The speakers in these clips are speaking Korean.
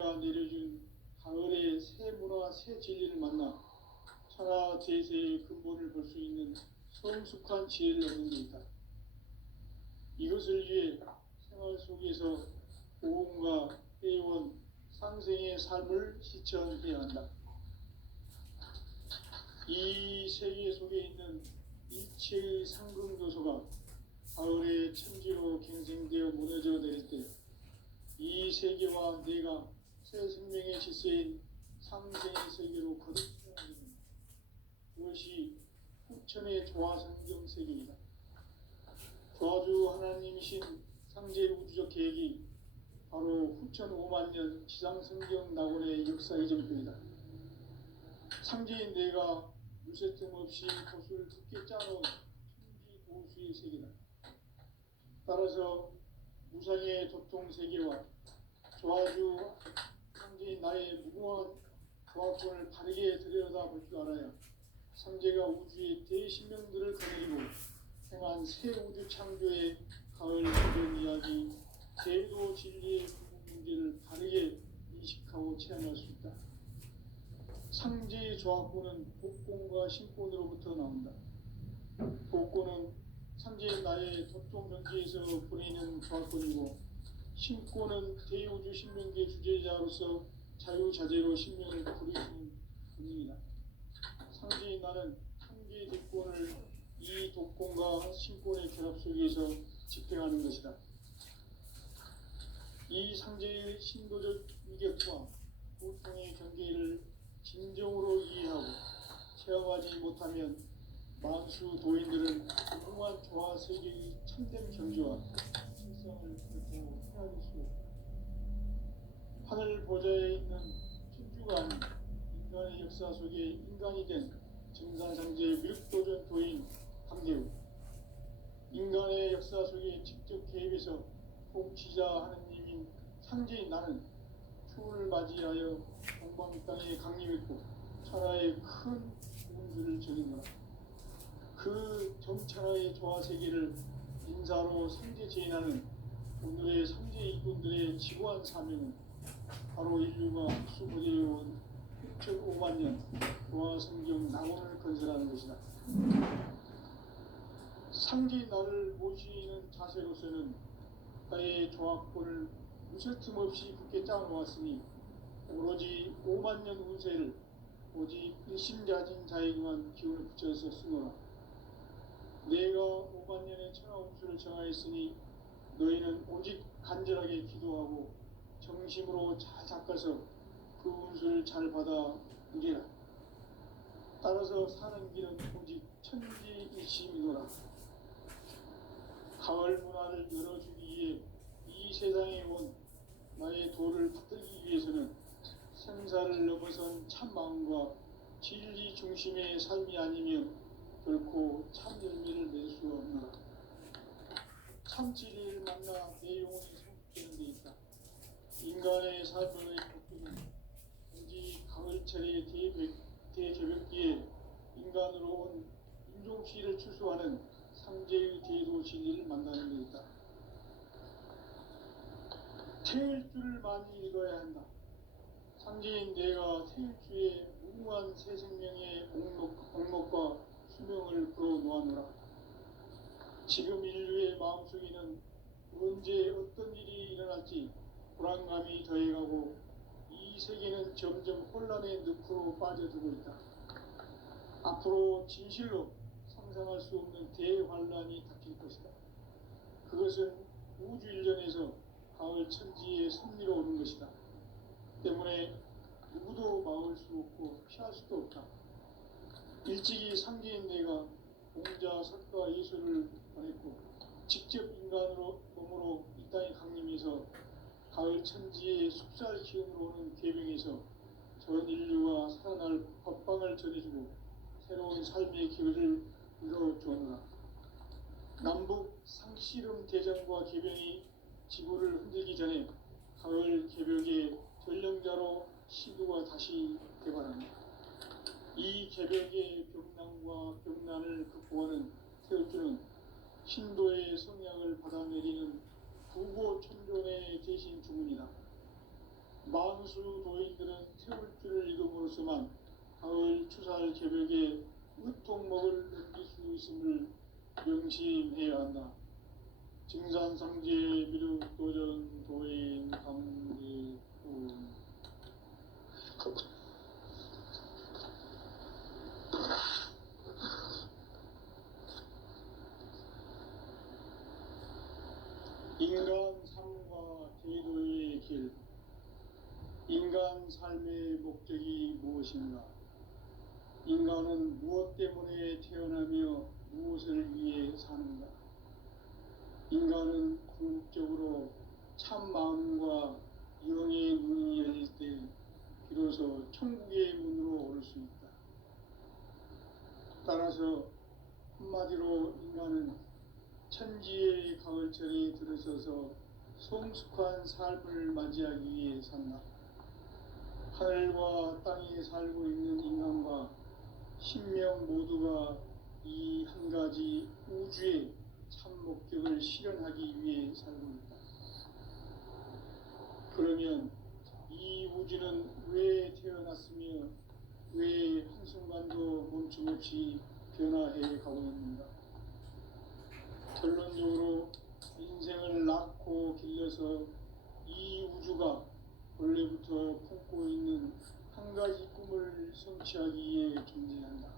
내려준 가을의 새 문화, 새 진리를 만나 천하 제세의 근본을 볼 수 있는 성숙한 지혜를 얻는 데 있다. 이것을 위해 생활 속에서 고음과 회원, 상생의 삶을 실천해야 한다. 이 세계 속에 있는 이체의 상승요소가 가을의 천지로 갱생되어 무너져 내릴 때 이 세계와 내가 새 생명의 질서인 상생의 세계로 거듭나게 된다. 그것이 후천의 조화성경 세계이다. 조화주 하나님이신 상제 우주적 계획이 바로 후천 5만 년 지상성경 낙원의 역사의 전표이다. 상제인 내가 무쇠틈 없이 고수를 깊게 짜놓은 천지 고수의 세계다. 따라서 무상의 도통 세계와 조화주 상제인 나의 무궁한 조화권을 바르게 들여다볼 줄 알아야 상제가 우주의 대신명들을 거느리고 행한 새 우주 창조의 가을 기본 이야기, 제도 진리의 문제를 바르게 인식하고 체험할 수 있다. 상제의 조화권은 복권과 신권으로부터 나온다. 복권은 상제의 나의 도통 경지에서 보내는 조화권이고, 신권은 대우주 신명계 주제자로서 자유자재로 신명을 부르시는 분입니다. 상제인 나는 상제의 대권을 이 독권과 신권의 결합 속에서 집행하는 것이다. 이 상제의 신도적 위격과 고통의 경계를 진정으로 이해하고 체험하지 못하면 만수 도인들은 무궁한 조화 세계의 참된 경지와 실상을 결코 헤아릴 수 없다. 하늘 보좌에 있는 천주가 아닌 인간의 역사 속에 인간이 된 정산상제 미륵도전 도인 강대우, 인간의 역사 속에 직접 개입해서 통치자 하느님인 상제인 나는 추운을 맞이하여 동방 땅에 강림했고 천하의 큰 운수를 전했노라. 그 정천하의 조화 세계를 인사로 상제 제인하는 오늘의 상제 일꾼들의 지구한 사명은 바로 인류가 수고되어온 6,5만 년 조화 성경 낙원을 건설하는 것이다. 상제인 나를 모시는 자세로서는 나의 조화권을 무쇠틈 없이 굳게 짜놓았으니 오로지 5만 년 운세를 오직 일심자진 자에게만 기운을 붙여서 쓰노라. 내가 5만 년의 천하 운수를 정하였으니 너희는 오직 간절하게 기도하고 정심으로 잘 닦아서 그 운수를 잘 받아 누리라. 따라서 사는 길은 오직 천지일심이노라. 가을 문화를 열어주기 위해 이 세상에 온 나의 도를 받들기 위해서는 생사를 넘어선 참마음과 진리 중심의 삶이 아니면 결코 참 열매를 맺을 수 없노라. 참 진리를 만나 내 영혼이 성숙되는 데 있다. 인간의 삶의 복음은 오직 가을철의 대개벽기에 인간으로 온 인종시를 추수하는 상제의 대도 진리를 만나는 데 있다. 태일주를 많이 읽어야 한다. 상제인 내가 태일주의 무궁한 새 생명의 옥록과 수명을 불어놓아노라. 지금 인류의 마음속에는 언제 어떤 일이 일어날지 불안감이 더해가고 이 세계는 점점 혼란의 늪으로 빠져들고 있다. 앞으로 진실로 상상할 수 없는 대환란이 닥칠 것이다. 그것은 우주 일련에서 가을 천지의 섭리로 오는 것이다. 때문에 누구도 막을 수 없고 피할 수도 없다. 일찍이 상제인 내가 공자, 석가, 예수를 보냈고 직접 인간으로 몸으로 이 땅에 강림해서 가을 천지의 숙살 기운으로 오는 계명에서 전 인류가 살아날 법방을 전해주고 새로운 삶의 기회를 이뤄주었노라. 남북 상씨름 대전과 개병이 지구를 흔들기 전에 가을 개벽의 전령자로 시도가 다시 개발합니다. 이 개벽의 병난과 병난을 극복하는 태울주는 신도의 성향을 받아내리는 부고 천존의 대신 주문이다. 만수 도인들은 태울 줄을 이름으로서만 가을 추살 개벽에 으통먹을 넘길 수 있음을 명심해야 한다. 증산상제 미륵도전 도인 감리군. 인간 삶과 제도의 길. 인간 삶의 목적이 무엇인가? 인간은 무엇 때문에 태어나며 무엇을 위해 사는가? 인간은 궁극적으로 참 마음과 영의 문이 열릴 때 비로소 천국의 문으로 올 수 있다. 따라서 한마디로 인간은 천지의 가을철에 들어서서 성숙한 삶을 맞이하기 위해 산다. 하늘과 땅에 살고 있는 인간과 신명 모두가 이 한 가지 우주의 참 목적을 실현하기 위해 살고 있다. 그러면 이 우주는 왜 태어났으며 왜 한순간도 멈춤없이 변화해 가고 있는가? 결론적으로 인생을 낳고 길러서 이 우주가 원래부터 품고 있는 한 가지 꿈을 성취하기 위해 존재한다.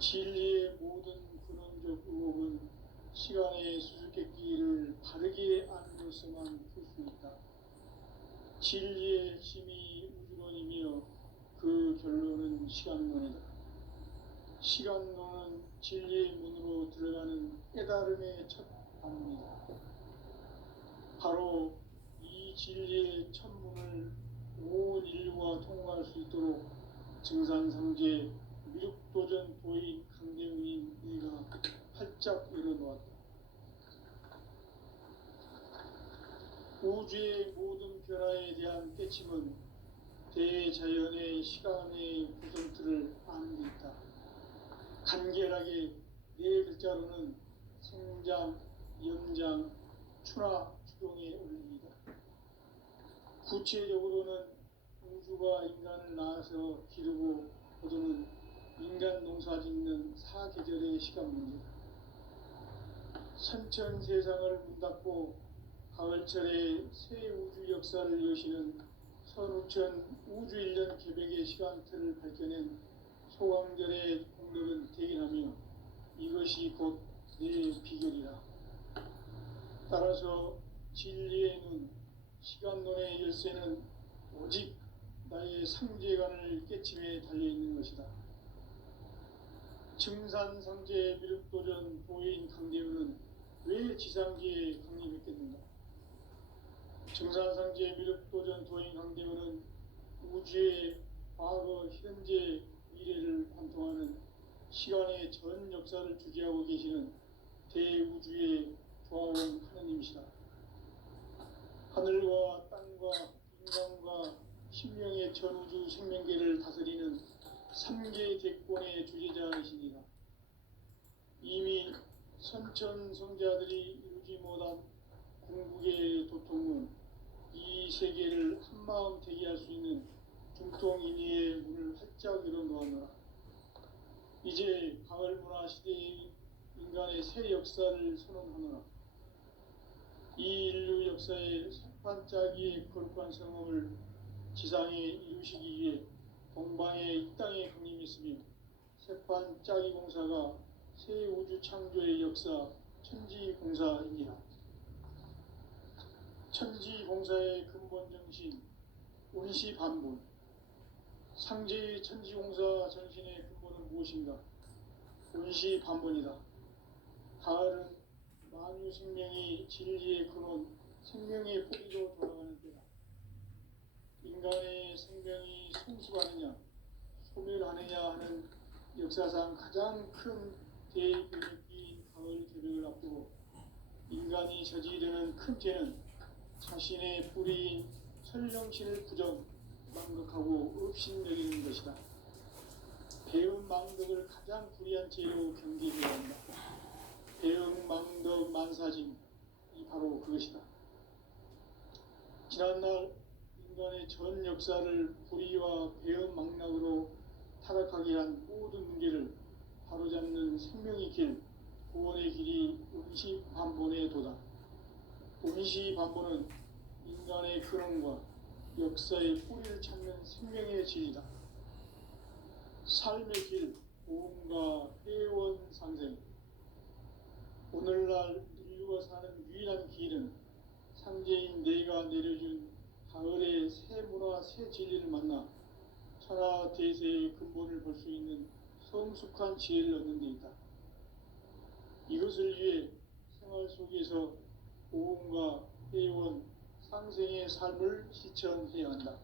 진리의 모든 근원적 의혹은 시간의 수수께끼를 바르게 안으로서만 풀 수 있다. 진리의 핵심이 우주론이며 그 결론은 시간론이다. 시간론은 진리의 문으로 들어가는 깨달음의 첫 방문이다. 바로 이 진리의 첫 문을 온 인류가 통과할 수 있도록 증산상제 미륵도전 도인 강대웅인 네가 활짝 열어놓았다. 우주의 모든 변화에 대한 깨침은 대자연의 시간의 구성틀을 아는 데 있다. 간결하게 네 글자로는 생장, 연장, 추나 추동의 원리이다. 구체적으로는 우주가 인간을 낳아서 기르고 거두는 인간 농사 짓는 사계절의 시간 문제다. 선천 세상을 문 닫고 가을철에 새 우주 역사를 여시는 선우천 우주 1년 개벽의 시간틀을 밝혀낸 소강절의 공덕은 대견하며 이것이 곧 내 비결이라. 따라서 진리의 눈, 시간론의 열쇠는 오직 나의 상제관을 깨침에 달려있는 것이다. 증산상제 미륵도전 도인 강대우는 왜 지상계에 강림했겠는가? 증산상제 미륵도전 도인 강대우는 우주의 과거, 현재, 미래를 관통하는 시간의 전 역사를 주재하고 계시는 대우주의 조화원 하느님이시다. 하늘과 땅과 인간과 신명의 전우주 생명계를 다스리는 3계 대권의 주제자이시니라. 이미 선천성자들이 이루지 못한 궁극의 도통은 이 세계를 한마음 되게 할 수 있는 중통인의의 문을 활짝 열어놓았노라. 이제 가을 문화 시대의 인간의 새 역사를 선언하노라. 이 인류 역사의 반짝이의 거룩한 성험을 지상에 이루시기 위해 동방의 이 땅에 강림했으며 새반짝이 공사가 새 우주 창조의 역사 천지공사이니라. 천지공사의 근본 정신 운시반본. 상제의 천지공사 정신의 근본은 무엇인가? 운시반본이다. 가을은 만유 생명이 진리의 근원, 생명의 뿌리로 돌아가는 때다. 인간의 생명이 성숙하느냐, 소멸하느냐 하는 역사상 가장 큰 대변혁기인 가을 개벽을 앞두고 인간이 저지르는 큰 죄는 자신의 뿌리인 설령신을 부정, 망극하고 업신여기는 것이다. 배은 망덕을 가장 불의한 죄로 경계해야 한다. 배은 망덕 만사진, 이 바로 그것이다. 지난날 인간의 전 역사를 불의와 배은망락으로 타락하게 한 모든 문제를 바로잡는 생명의 길, 구원의 길이 운시반본에 도다. 운시반본은 인간의 근원과 역사의 뿌리를 찾는 생명의 진리다. 삶의 길, 보험과 회원 상생. 오늘날 인류가 사는 유일한 길은 상제인 내가 내려준 가을의 새 문화, 새 진리를 만나 천하 대세의 근본을 볼 수 있는 성숙한 지혜를 얻는 데 있다. 이것을 위해 생활 속에서 보험과 회원, 상생의 삶을 실천해야 한다.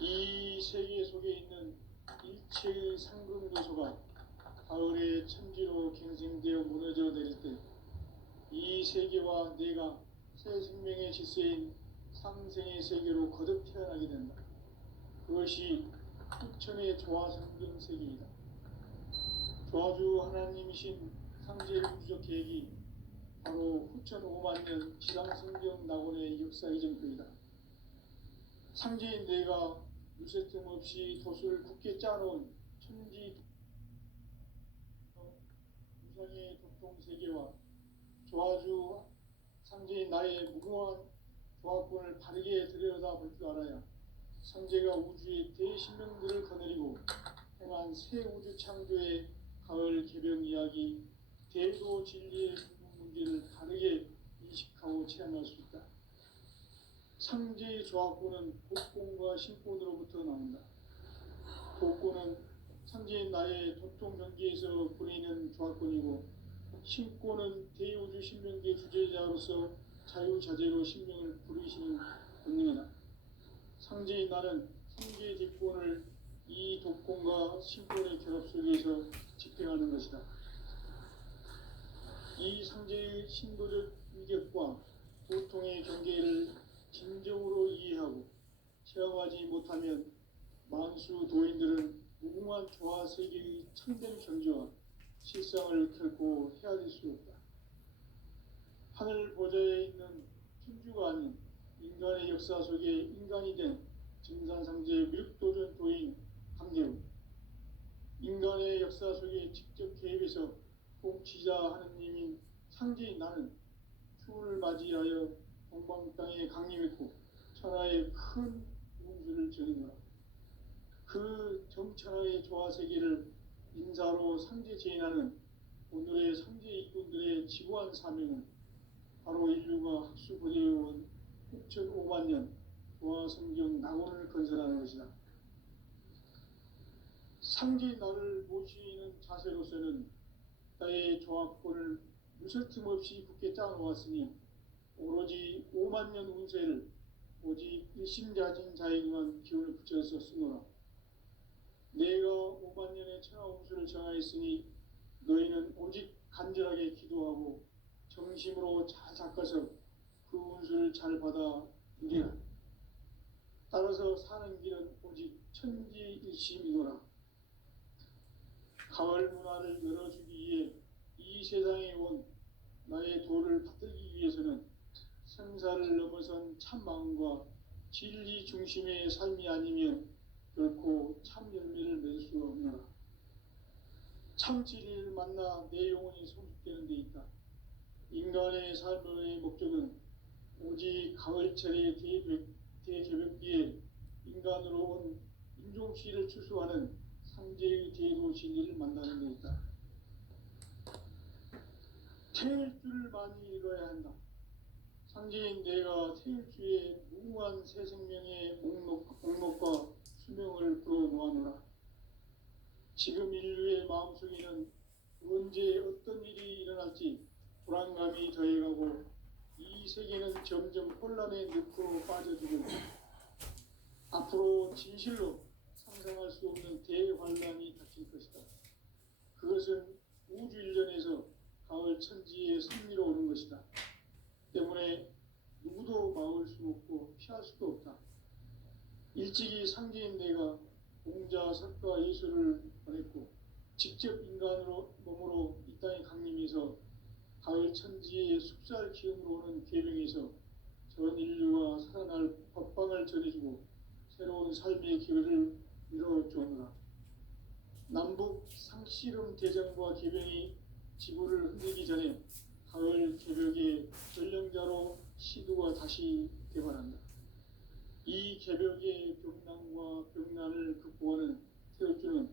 이 세계 속에 있는 일체의 상금 요소가 가을의 천지로 갱생되어 무너져 내릴 때 이 세계와 내가 새 생명의 질서인 상생의 세계로 거듭 태어나게 된다. 그것이 후천의 조화성경 세계이다. 조화주 하나님이신 상제 우주적 계획이 바로 후천 5만 년 지상성경 낙원의 역사 이전표이다. 상제인 내가 유세 틈 없이 도수를 굳게 짜놓은 천지 우상의 도통 세계와 조화주 상제인 나의 무궁한 조화권을 바르게 들여다볼 줄 알아야 상제가 우주의 대신명들을 거느리고 행한 새 우주 창조의 가을 개병 이야기, 대도 진리의 근본 문제를 다르게 인식하고 체험할 수 있다. 상제의 조화권은 복권과 신권으로부터 나온다. 복권은 상제인 나의 도통 경계에서 보내는 조화권이고, 신권은 대우주 신명계 주제자로서 자유자재로 신명을 부르시는 권능이다. 상제인 나는 상제의 대권을 이 독권과 신권의 결합 속에서 집행하는 것이다. 이 상제의 신도적 위격과 고통의 경계를 진정으로 이해하고 체험하지 못하면 만수 도인들은 무궁한 조화 세계의 참된 경지와 실상을 결코 헤아릴 수 없다. 하늘 보좌에 있는 천주가 아닌 인간의 역사 속에 인간이 된 증산상제의 밀도전 도인 강대우, 인간의 역사 속에 직접 개입해서 통치자 하느님인 상제인 나는 추운을 맞이하여 동방 땅에 강림했고 천하의 큰 운수를 전했노라. 그 정천하의 조화 세계를 인사로 상제 제인하는 오늘의 상제 일꾼들의 지구한 사명은 바로 인류가 학수부대해온 후천 5만 년 조화 성경 낙원을 건설하는 것이다. 상제 나를 모시는 자세로서는 나의 조화권을 무설틈 없이 굳게 짜놓았으니 오로지 5만 년 운세를 오직 일심자진 자에게만 기운을 붙여서 쓰노라. 내가 5만 년의 천하 운수를 정하였으니 너희는 오직 간절하게 기도하고 정심으로 잘 닦아서 그 운수를 잘 받아 누리라. 따라서 사는 길은 오직 천지일심이노라. 가을 문화를 열어주기 위해 이 세상에 온 나의 도를 받들기 위해서는 생사를 넘어선 참 마음과 진리 중심의 삶이 아니면 결코 참 열매를 맺을 수 없노라. 참 진리를 만나 내 영혼이 성숙되는 데 있다. 인간의 삶의 목적은 오직 가을철의 대개벽기에 인간으로 온 인종시를 추수하는 상제의 대도 진리를 만나는 데 있다. 태일 줄을 많이 읽어야 한다. 상제인 내가 태일주의 무궁한 새 생명의 목록과 수명을 불어놓아노라. 지금 인류의 마음속에는 언제 어떤 일이 일어날지 불안감이 더해가고 이 세계는 점점 혼란의 늪으로 빠져들고 있다. 앞으로 진실로 상상할 수 없는 대환란이 닥칠 것이다. 그것은 우주 일전에서 가을 천지의 섭리로 오는 것이다. 때문에 누구도 막을 수 없고 피할 수도 없다. 일찍이 상제인 내가 공자, 석가, 예수를 보냈고 직접 인간으로 몸으로 이 땅에 강림해서 가을 천지의 숲살 기운으로 오는 계명에서 전 인류가 살아나는 평화를 전해주고 새로운 삶의 기회를 이뤄주느라. 남북 상씨름 대전과 개병이 지구를 흔들기 전에 가을 개벽의 전령자로 시두가 다시 개발한다. 이 개벽의 병난과 병난을 극복하는 태극주는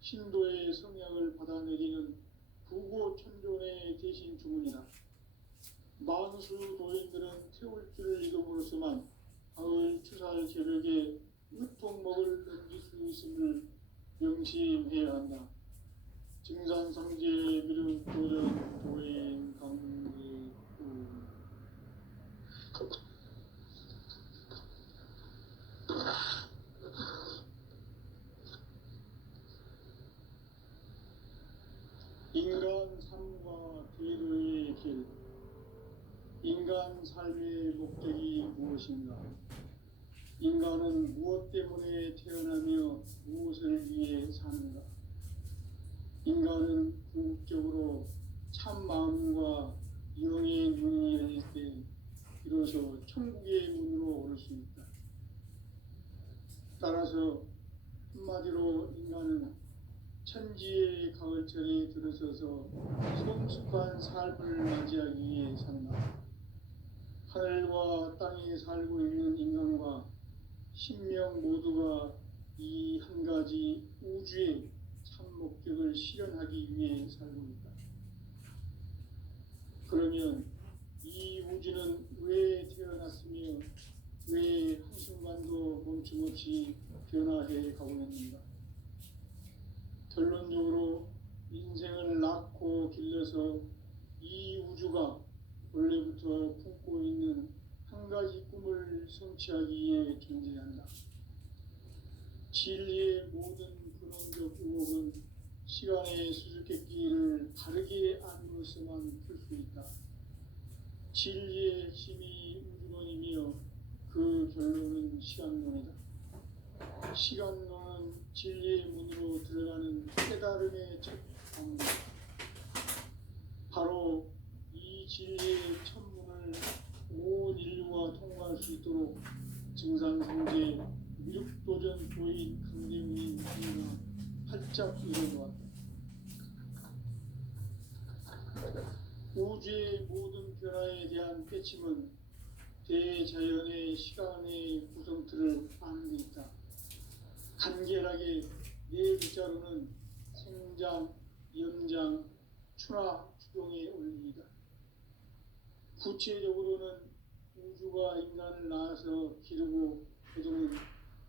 신도의 성약을 받아내리는 부고천존의 대신 주문이다. 만수 도인들은 태울주를 이름으로서만 가을 추살 개벽에 으통먹을 넘길 수 있음을 명심해야 한다. 증산상제 미륵도전 도인 강대구. 인간 삶과 대도의 길. 인간 삶의 목적이 무엇인가? 인간은 무엇 때문에 태어나며 무엇을 위해 사는가? 인간은 궁극적으로 참 마음과 영의 문이 열릴 때 비로소 천국의 문으로 오를 수 있다. 따라서 한마디로 인간은 천지의 가을철에 들어서서 성숙한 삶을 맞이하기 위해 산다. 하늘과 땅에 살고 있는 인간과 신명 모두가 이 한 가지 우주의 참 목적을 실현하기 위해 살고 있다. 그러면 이 우주는 왜 태어났으며 왜 한순간도 멈춤없이 변화해 가고 있는가? 결론적으로 인생을 낳고 길러서 이 우주가 원래부터 품고 있는 한 가지 꿈을 성취하기 위해 존재한다. 진리의 모든 근원적 의혹은 시간의 수수께끼를 바르게 안으로서만 풀 수 있다. 진리의 핵심이 우주론이며 그 결론은 시간론이다. 시간론은 진리의 문으로 들어가는 깨달음의 첫 방문. 바로 이 진리의 첫문을 온 인류가 통과할 수 있도록 증산상제 미륵도전 도인 강대문이 우리가 활짝 일어놓았다. 우주의 모든 변화에 대한 깨침은 대자연의 시간의 구성틀을 아는 데 있다. 간결하게 네 글자로는 생장, 연장, 추나 추동의 원리이다. 구체적으로는 우주가 인간을 낳아서 기르고 거두는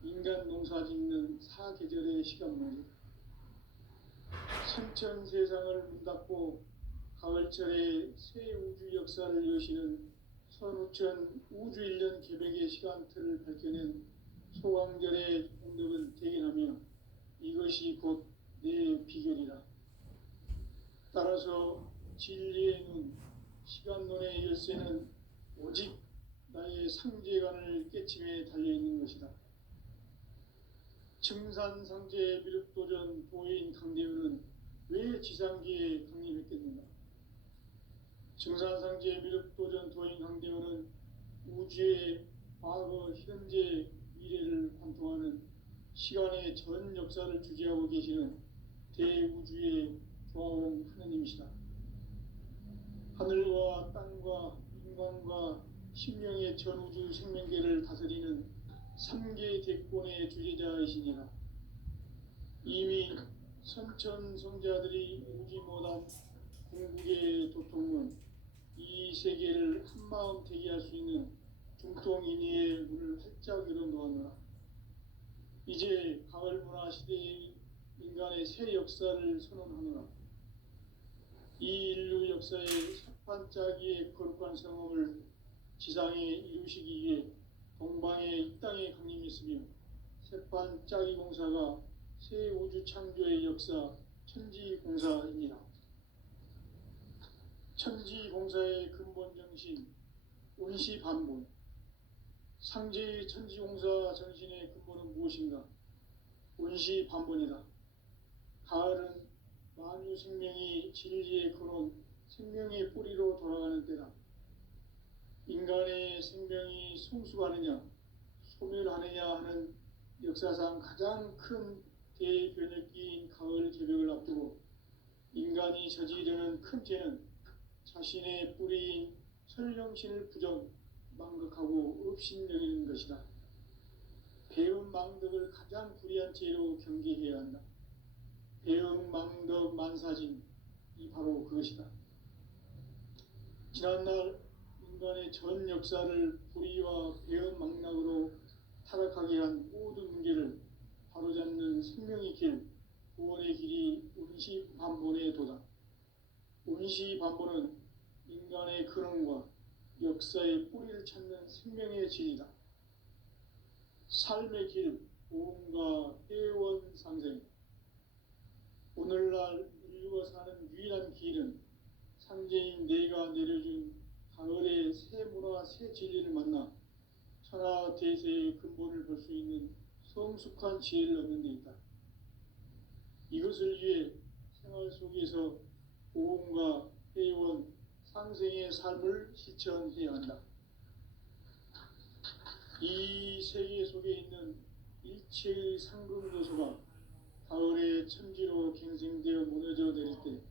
인간 농사 짓는 사계절의 시간론이다. 선천 세상을 문닫고 가을철에 새 우주 역사를 여시는 선우천 우주 1년 개백의 시간틀을 밝혀낸 소강절의 공덕은 대견하며 이것이 곧 내 비결이다. 따라서 진리의 눈, 시간론의 열쇠는 오직 나의 상제관을 깨침에 달려있는 것이다. 증산상제 미륵도전 도인 강대우는 왜 지상기에 강림했겠는가? 증산상제 미륵도전 도인 강대우는 우주의 과거, 현재, 미래를 관통하는 시간의 전 역사를 주재하고 계시는 대우주의 조화원 하느님이시다. 하늘과 땅과 인간과 신명의 전우주 생명계를 다스리는 3계 대권의 주제자이시니라. 이미 선천성자들이 오지 못한 궁극의 도통은 이 세계를 한마음 되게 할 수 있는 중통인의의 문을 활짝 열어놓았노라. 이제 가을 문화 시대의 인간의 새 역사를 선언하노라. 이 인류 역사의 삽판짜기의 거룩한 성험을 지상에 이루시기 위해 동방의 이 땅에 강림했으며 새판짜기 공사가 새 우주 창조의 역사 천지공사입니다. 천지공사의 근본 정신 원시반본. 상제의 천지공사 정신의 근본은 무엇인가? 원시반본이다. 가을은 만유 생명이 진리의 근원, 생명의 뿌리로 돌아가는 때다. 인간의 생명이 성숙하느냐, 소멸하느냐 하는 역사상 가장 큰 대변혁기인 가을 개벽을 앞두고 인간이 저지르는 큰 죄는 자신의 뿌리인 설령신을 부정 망각하고 업신여기는 것이다. 배음 망덕을 가장 불의한 죄로 경계해야 한다. 배음 망덕 만사진이 바로 그것이다. 지난날 인간의 전 역사를 불의와 배음 망락으로 타락하게 한 모든 문제를 바로잡는 생명의 길, 구원의 길이 운시반본의 도다. 운시반본은 인간의 근원과 역사의 뿌리를 찾는 생명의 진이다. 삶의 길, 보험과 회원 상생. 오늘날 인류가 사는 유일한 길은 상제인 내가 내려준 가을의 새 문화, 새 진리를 만나 천하 대세의 근본을 볼 수 있는 성숙한 지혜를 얻는 데 있다. 이것을 위해 생활 속에서 보험과 회원, 상생의 삶을 실천해야 한다. 이 세계 속에 있는 일체의 상금 요소가 가을의 천지로 갱생되어 무너져 내릴 때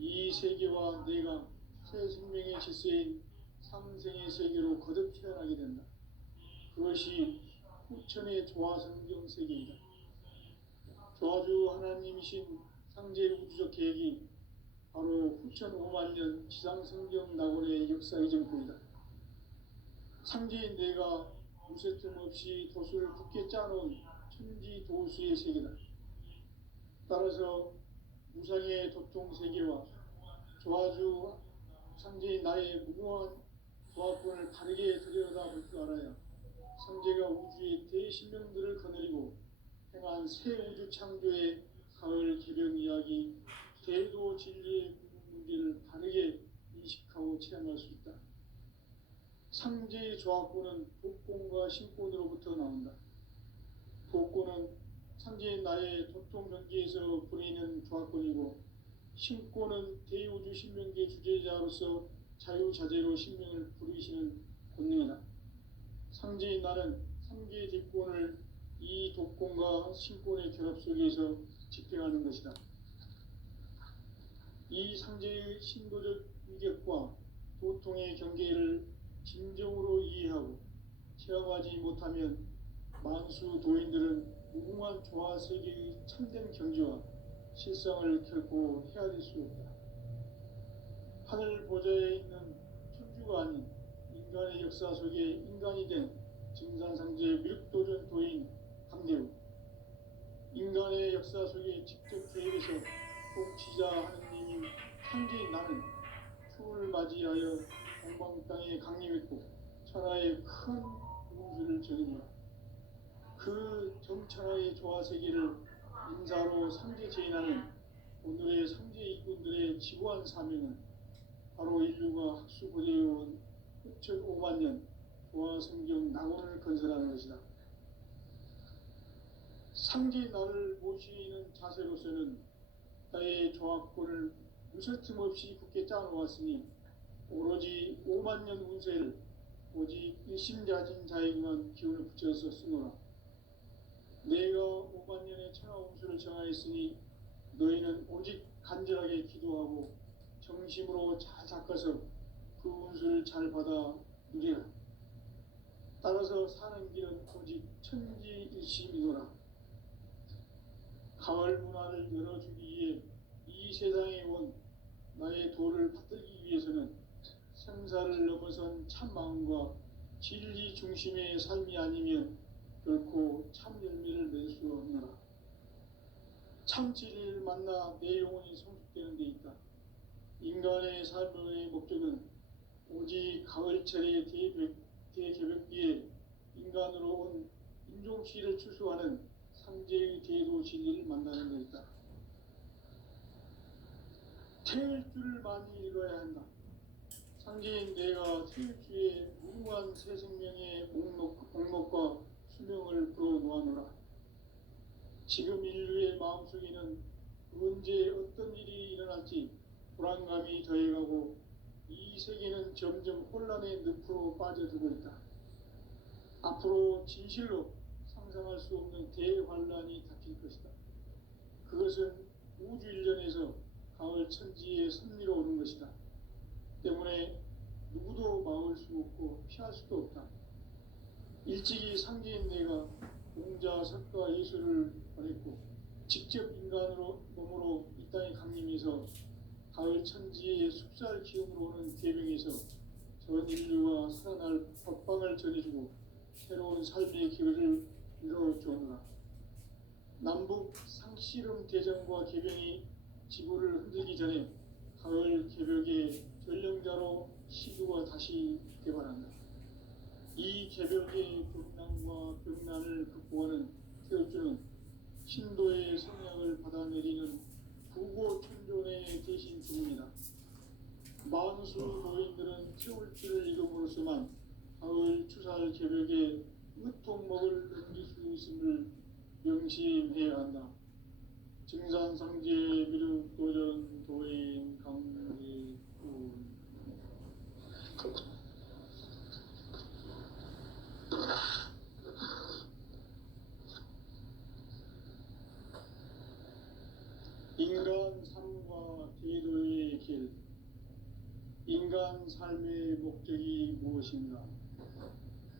이 세계와 내가 새 생명의 질서인 상생의 세계로 거듭 태어나게 된다. 그것이 후천의 조화성경 세계이다. 조화주 하나님이신 상제 우주적 계획이 바로 후천 5만 년 지상성경 낙원의 역사 이전부이다. 상제인 내가 무쇠틈 없이 도수를 굳게 짜놓은 천지 도수의 세계다. 따라서 무상의 도통 세계와 조화주 상제인 나의 무궁한 조합권을 바르게 들여다볼 줄 알아야 상제가 우주의 대신명들을 거느리고 행한 새 우주 창조의 가을 개벽 이야기, 대도 진리의 문제를 바르게 인식하고 체험할 수 있다. 상제의 조합권은 복권과 신권으로부터 나온다. 복권은 상제인 나의 도통 경계에서 부리는 조합권이고, 신권은 대우주 신명계 주제자로서 자유자재로 신명을 부르시는 권능이다. 상제인 나는 상계의 대권을 이 독권과 신권의 결합 속에서 집행하는 것이다. 이 상제의 신도적 위격과 도통의 경계를 진정으로 이해하고 체험하지 못하면 만수 도인들은 무궁한 조화 세계의 참된 경지와 실상을 결코 헤아릴 수 없다. 하늘 보좌에 있는 천주가 아닌 인간의 역사 속에 인간이 된 증산상제 밀도전 도인 강대우, 인간의 역사 속에 직접 개입해서 통치자 하느님인 상제인 나는 추운을 맞이하여 동방 땅에 강림했고 천하의 큰 우주를 정의하라. 그 정천하의 조화 세계를 인사로 상제 제인하는 오늘의 상제 일꾼들의 지구한 사명은 바로 인류가 학수고대해온 후천 5만 년 조화 성경 낙원을 건설하는 것이다. 상제 나를 모시는 자세로서는 나의 조합권을 무설틈 없이 굳게 짜놓았으니 오로지 5만 년 운세를 오직 일심자진 자에게만 기운을 붙여서 쓰노라. 내가 5만 년의 천하 운수를 정하였으니 너희는 오직 간절하게 기도하고 정심으로 잘 닦아서 그 운수를 잘 받아 누리라. 따라서 사는 길은 오직 천지일심이노라. 가을 문화를 열어주기 위해 이 세상에 온 나의 도를 받들기 위해서는 생사를 넘어선 참 마음과 진리 중심의 삶이 아니면 결코 참 열매를 맺을 수 없노라. 참 진리를 만나 내 영혼이 성숙되는 데 있다. 인간의 삶의 목적은 오직 가을철의 대개벽기에 인간으로 온 인종시를 추수하는 상제의 대도 진리를 만나는 데 있다. 태일주를 많이 읽어야 한다. 상제인 내가 태일주의 무궁한 새 생명의 목록과 수명을 불어놓아노라. 지금 인류의 마음속에는 언제 어떤 일이 일어날지 불안감이 더해가고 이 세계는 점점 혼란의 늪으로 빠져들고 있다. 앞으로 진실로 상상할 수 없는 대환란이 닥칠 것이다. 그것은 우주 일련에서 가을 천지의 섭리로 오는 것이다. 때문에 누구도 막을 수 없고 피할 수도 없다. 일찍이 상제인 내가 공자, 석가, 예수를 보냈고 직접 인간으로 몸으로 이 땅에 강림해서 가을 천지의 숲살 기운으로 오는 계명에서 전 인류가 살아날 법방을 전해주고 새로운 삶의 기회를 이뤄주오노라. 남북 상씨름 대전과 개병이 지구를 흔들기 전에 가을 개벽의 전령자로 시구가 다시 개발한다. 이 개벽의 격난과 병난을 극복하는 태울주는 신도의 성약을 받아내리는 부고천존의 대신 주문이다. 만수 노인들은 태울주를 이름으로서만 가을 추살 개벽의 으통목을 넘길 수 있음을 명심해야 한다. 증산상제 미륵도전 도인 강리군. 인간 삶과 대도의 길. 인간 삶의 목적이 무엇인가?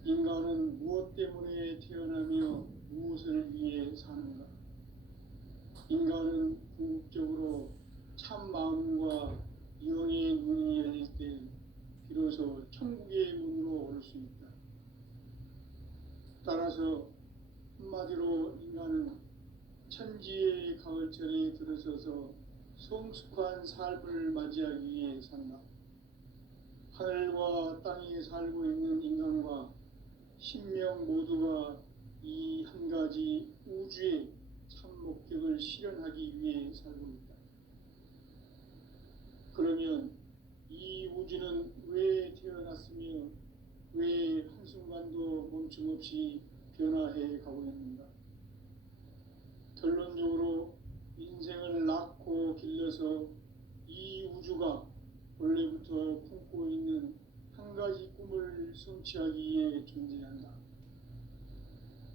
인간은 무엇 때문에 태어나며 무엇을 위해 사는가? 인간은 궁극적으로 참 마음과 영의 문이 열릴 때 비로소 천국의 문으로 올 수 있다. 따라서 한마디로 인간은 천지의 가을철에 들어서서 성숙한 삶을 맞이하기 위해 산다. 하늘과 땅에 살고 있는 인간과 신명 모두가 이 한 가지 우주의 참 목적을 실현하기 위해 살고 있다. 그러면 이 우주는 왜 태어났으며 왜 한순간도 멈춤없이 변화해 가고 있는가? 결론적으로 인생을 낳고 길러서 이 우주가 원래부터 품고 있는 한 가지 꿈을 성취하기 위해 존재한다.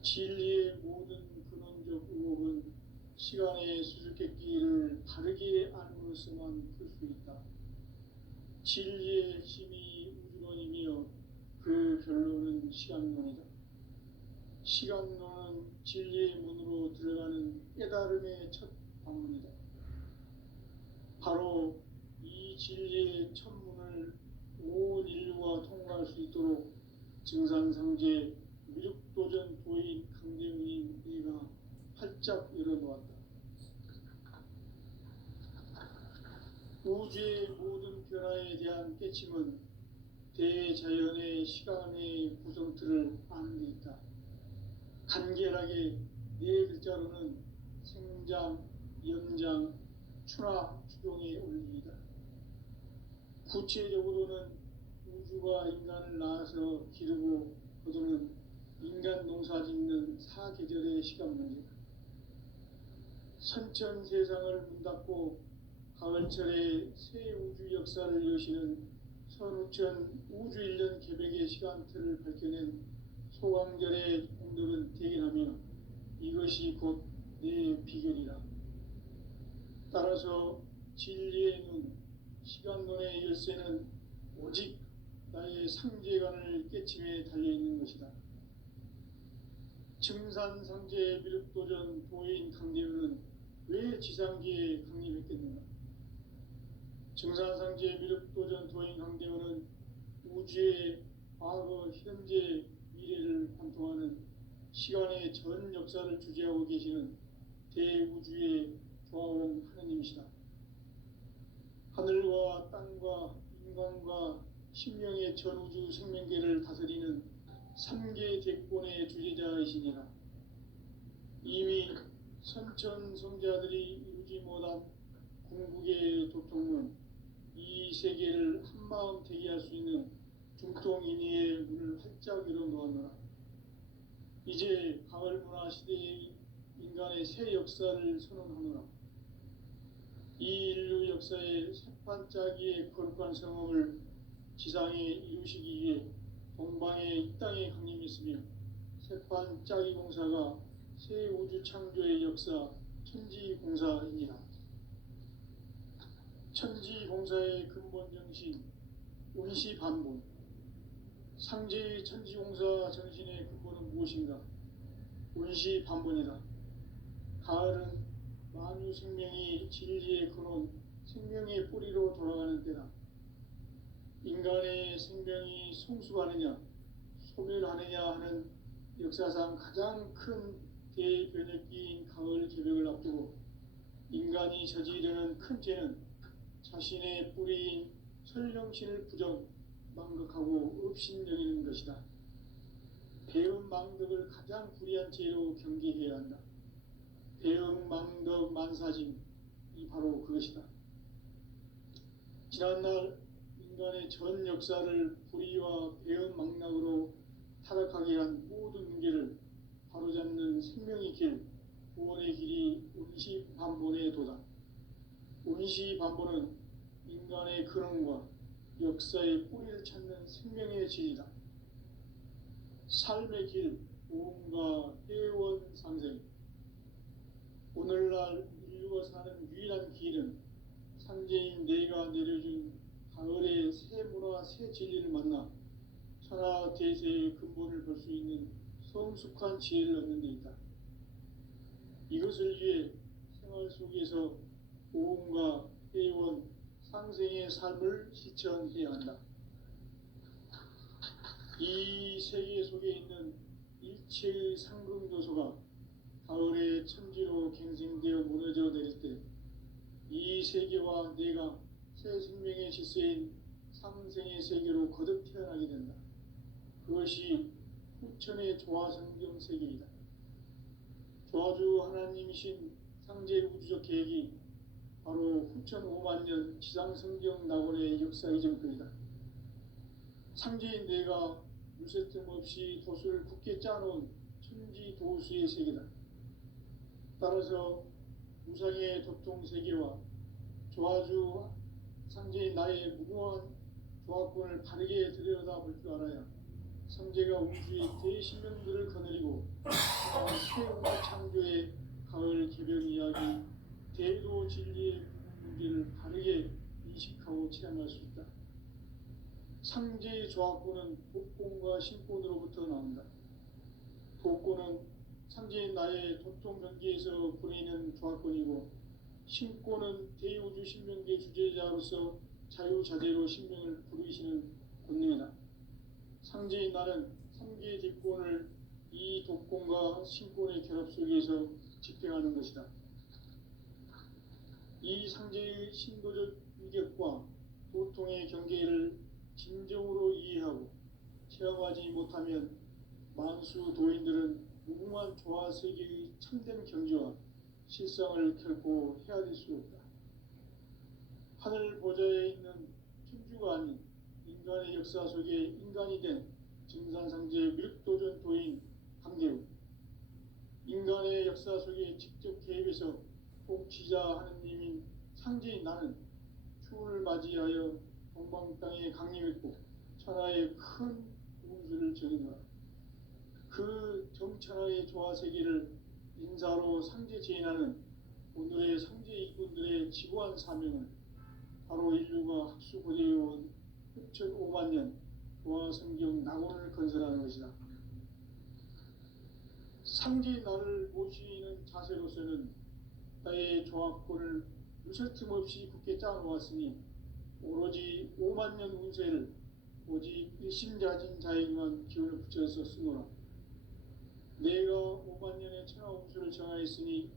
진리의 모든 근원적 의혹은 시간의 수수께끼를 바르게 알므로서만 풀 수 있다. 진리의 핵심이 우주론이며 그 결론은 시간론이다. 시간론은 진리의 문으로 들어가는 깨달음의 첫 방문이다. 바로 이 진리의 첫 문을 온 인류가 통과할 수 있도록 증산상제 미륵도전 도인 강대웅이 내가 활짝 열어놓았다. 우주의 모든 변화에 대한 깨침은 대자연의 시간의 구성틀을 아는 데 있다. 간결하게 네 글자로는 생장, 연장, 추나 추동의 원리이다. 구체적으로는 우주가 인간을 낳아서 기르고 거두는 인간 농사 짓는 사계절의 시간 문제다. 선천 세상을 문 닫고 가을철에 새 우주 역사를 여시는 선우천 우주 1년 개벽의 시간틀을 밝혀낸 소강절의 공덕은 대견하며 이것이 곧 내 비결이라. 따라서 진리의 눈, 시간론의 열쇠는 오직 나의 상제관을 깨침에 달려있는 것이다. 증산상제 미륵도전 도인 강대우는 왜 지상계에 강림했겠는가? 증산상제 미륵도전 도인 강대우는 우주의 과거, 현재, 미래를 관통하는 시간의 전 역사를 주재하고 계시는 대우주의 조화원 하느님이시다. 하늘과 땅과 인간과 신명의 전우주 생명계를 다스리는 3계 대권의 주제자이시니라. 이미 선천성자들이 이루지 못한 궁극의 도통문, 이 세계를 한마음 대기할 수 있는 중통인의의 문을 활짝 열어놓았노라. 이제 가을 문화 시대의 인간의 새 역사를 선언하노라. 이 인류 역사의 새판짜기의 거룩한 성업을 지상에 이루시기 위해 동방의 이 땅에 강림했으며 세판 짜기 공사가 새 우주 창조의 역사 천지공사이니라. 천지공사의 근본 정신 운시반본. 상제의 천지공사 정신의 근본은 무엇인가? 운시반본이다. 가을은 만유 생명이 진리의 근원, 생명의 뿌리로 돌아가는 때다. 인간의 생명이 성숙하느냐, 소멸하느냐 하는 역사상 가장 큰 대변혁기인 가을 개벽을 앞두고 인간이 저지르는 큰 죄는 자신의 뿌리인 설령신을 부정, 망각하고 업신여기는 것이다. 배음 망덕을 가장 불의한 죄로 경계해야 한다. 배음 망덕 만사짐이 바로 그것이다. 지난날 인간의 전 역사를 불의와 배음 망락으로 타락하게 한 모든 문제를 바로잡는 생명의 길, 구원의 길이 운시반본의 도다. 운시반본은 인간의 근원과 역사의 뿌리를 찾는 생명의 질이다. 삶의 길, 오음과 해원상생. 오늘날 인류가 사는 유일한 길은 상제인 내가 내려준 가을의 새 문화, 새 진리를 만나 천하 대세의 근본을 볼 수 있는 성숙한 지혜를 얻는 데 있다. 이것을 위해 생활 속에서 오음과 해원, 상생의 삶을 실천해야 한다. 이 세계 속에 있는 일체의 상승 요소가 가을의 천지로 갱생되어 무너져 내릴 때 이 세계와 내가 새 생명의 질서인 상생의 세계로 거듭 태어나게 된다. 그것이 후천의 조화성경 세계이다. 조화주 하나님이신 상제 우주적 계획이 바로 후천 5만 년 지상성경 낙원의 역사 이전편이다. 상제인 내가 물새틈 없이 도수를 굳게 짜놓은 천지도수의 세계다. 따라서 우상의 도통세계와 조화주 상제인 나의 무궁한 조합권을 바르게 들여다볼 줄 알아야 상제가 우주의 대신명들을 거느리고 새 우주 창조의 가을 개벽 이야기, 대도 진리의 문제를 바르게 인식하고 체험할 수 있다. 상제의 조합권은 복권과 신권으로부터 나온다. 복권은 상제인 나의 도통 경계에서 보내는 조합권이고, 신권은 대우주 신명계 주제자로서 자유자재로 신명을 부르시는 권능이다. 상제인 나는 3개의 뒷권을 이 독권과 신권의 결합 속에서 집행하는 것이다. 이 상제의 신도적 위격과 도통의 경계를 진정으로 이해하고 체험하지 못하면 만수 도인들은 무궁한 조화 세계의 참된 경지와 실상을 결코 헤아릴 수 없다. 하늘 보좌에 있는 천주가 아닌 인간의 역사 속에 인간이 된 증산상제 밀도전 도인 강대우, 인간의 역사 속에 직접 개입해서 통치자 하느님인 상제인 나는 추운을 맞이하여 동방 땅에 강림했고 천하의 큰 운수를 정의노라. 그 정천하의 조화세계를 인사로 상제 제인하는 오늘의 상제 이군들의 지구한 사명은 바로 인류가 학수고대해온 후천 5만 년 조화성경 낙원을 건설하는 것이다. 상제인 나를 모시는 자세로서는 나의 조합권을 무설틈 없이 굳게 짜놓았으니 오로지 5만 년 운세를 오직 일심자진 자에게만 기운을 붙여서 쓰노라. 내가 5만 년의 천하 운수를 정하였으니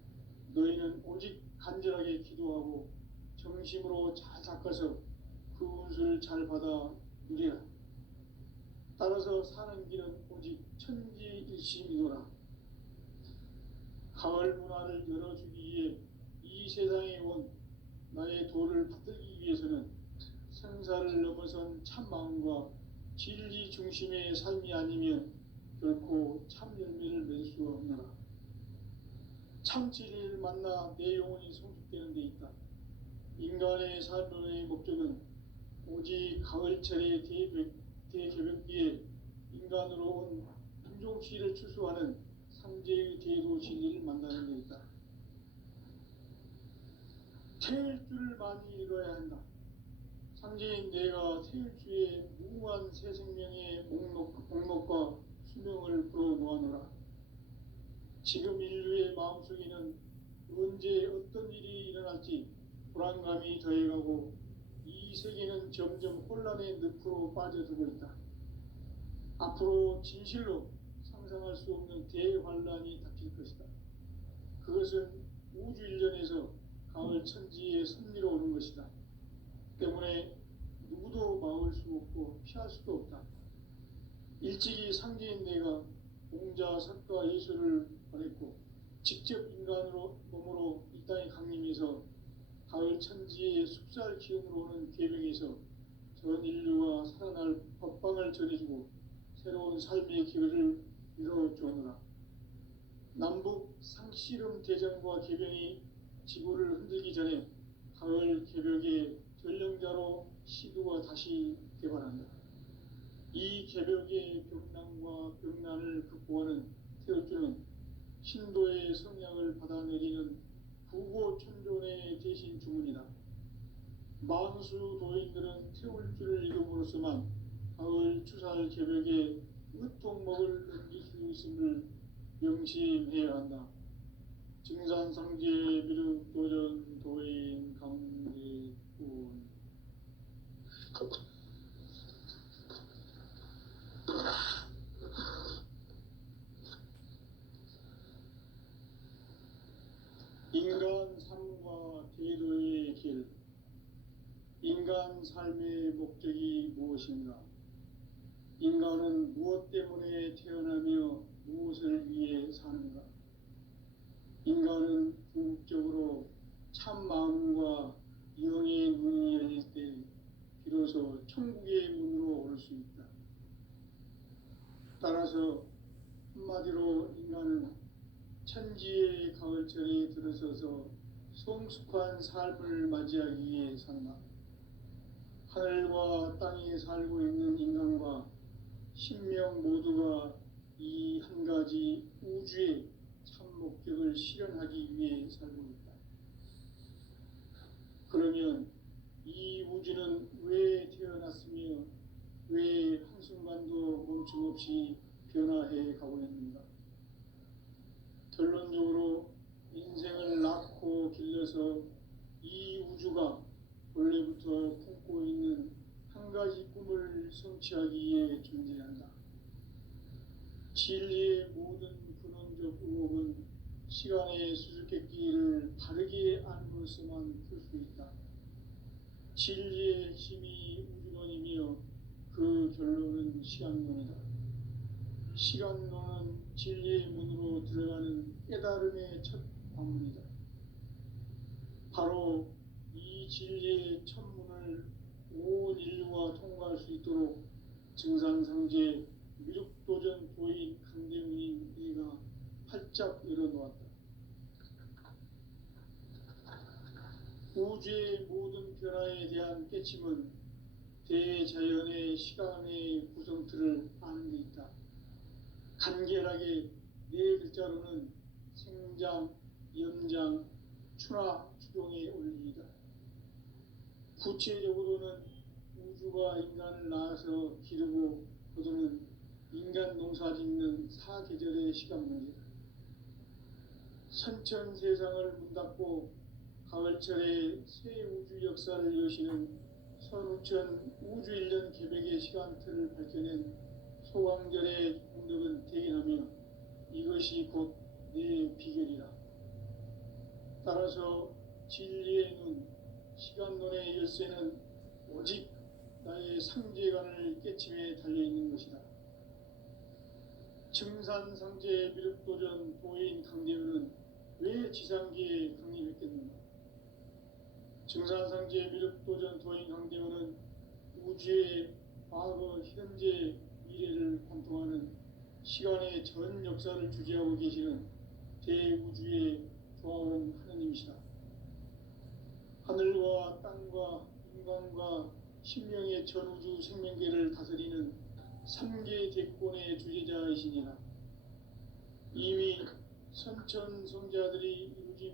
너희는 오직 간절하게 기도하고 정심으로 잘 닦아서 그 운수를 잘 받아 누리라. 따라서 사는 길은 오직 천지일심이노라. 가을 문화를 열어주기 위해 이 세상에 온 나의 도를 받들기 위해서는 생사를 넘어선 참 마음과 진리 중심의 삶이 아니면 결코 참 열매를 맺을 수가 없노라. 참 진리를 만나 내 영혼이 성숙되는 데 있다. 인간의 삶의 목적은 오직 가을철의 대개벽기에 인간으로 온 세종시를 추수하는 상제의 대도 진리를 만나는 데 있다. 태일주를 많이 읽어야 한다. 상제인 내가 태일주의 무한 새 생명의 목록과 수명을 불어놓아노라. 지금 인류의 마음속에는 언제 어떤 일이 일어날지 불안감이 더해가고 이 세계는 점점 혼란의 늪으로 빠져들고 있다. 앞으로 진실로 상상할 수 없는 대환란이 닥칠 것이다. 그것은 우주 일련에서 가을 천지의 섭리로 오는 것이다. 때문에 누구도 막을 수 없고 피할 수도 없다. 일찍이 상제인 내가 공자, 석가, 예수를 보냈고 직접 인간으로 몸으로 이 땅에 강림해서 가을 천지의 숲살 기운으로 오는 계명에서 전 인류가 살아날 법방을 전해주고 새로운 삶의 기회를 이뤄주오노라. 남북 상씨름 대전과 계병이 지구를 흔들기 전에 가을 개벽의 전령자로 시도가 다시 개발한다. 이 개벽의 벽난과 벽난을 극복하는 태울주는 신도의 성향을 받아내리는 부고천존의 대신 주문이다. 만수 도인들은 태울주를 읽음으로써만 가을 추살 개벽의 으통목을 넘길 수 있음을 명심해야 한다. 증산상제 미륵도전 도인 강대군. 인간 삶과 대도의 길. 인간 삶의 목적이 무엇인가? 인간은 무엇 때문에 태어나며 무엇을 위해 사는가? 인간은 궁극적으로 참 마음과 영의 문이 열릴 때 비로소 천국의 문으로 올 수 있다. 따라서 한마디로 인간은 천지의 가을철에 들어서서 성숙한 삶을 맞이하기 위해 산다. 하늘과 땅에 살고 있는 인간과 신명 모두가 이 한 가지 우주의 참 목적을 실현하기 위해 살고 있다. 그러면 이 우주는 왜 태어났으며 왜 한순간도 멈춤없이 변화해 가고 있는가? 결론적으로 인생을 낳고 길러서 이 우주가 원래부터 품고 있는 한 가지 꿈을 성취하기 위해 존재한다. 진리의 모든 근원적 의혹은 시간의 수수께끼를 바르게 안으로서만 풀 수 있다. 진리의 핵심이 우주론이며 그 결론은 시간론이다. 시간론은 진리의 문으로 들어가는 깨달음의 첫 관문이다. 바로 이 진리의 첫 문을 온 인류가 통과할 수 있도록 증산상제 미륵도전 도인 강대문인 내가 활짝 열어놓았다. 우주의 모든 변화에 대한 깨침은 대자연의 시간의 구성틀을 아는 데 있다. 간결하게 네 글자로는 생장, 연장, 추나 추동의 원리이다. 구체적으로는 우주가 인간을 낳아서 기르고 거두는 인간 농사 짓는 사계절의 시간 문제다. 선천 세상을 문 닫고 가을철에 새 우주 역사를 여시는 선우천 우주 1년 개백의 시간틀을 밝혀낸 소강절의 공덕은 대견하며 이것이 곧 내 비결이라. 따라서 진리의 눈, 시간론의 열쇠는 오직 나의 상제관을 깨침에 달려있는 것이다. 증산상제 미륵도전 도인 강대현은 왜 지상계에 강림했겠는가? 증산상제 미륵도전 도인 강대현은 우주의 과거, 현재, 미래를 관통하는 시간의 전 역사를 주재하고 계시는 대우주의 조화원 하느님이시다. 하늘과 땅과 인간과 신명의 전우주 생명계를 다스리는 삼계 대권의 주제자이시니라. 이미 선천성자들이 이루지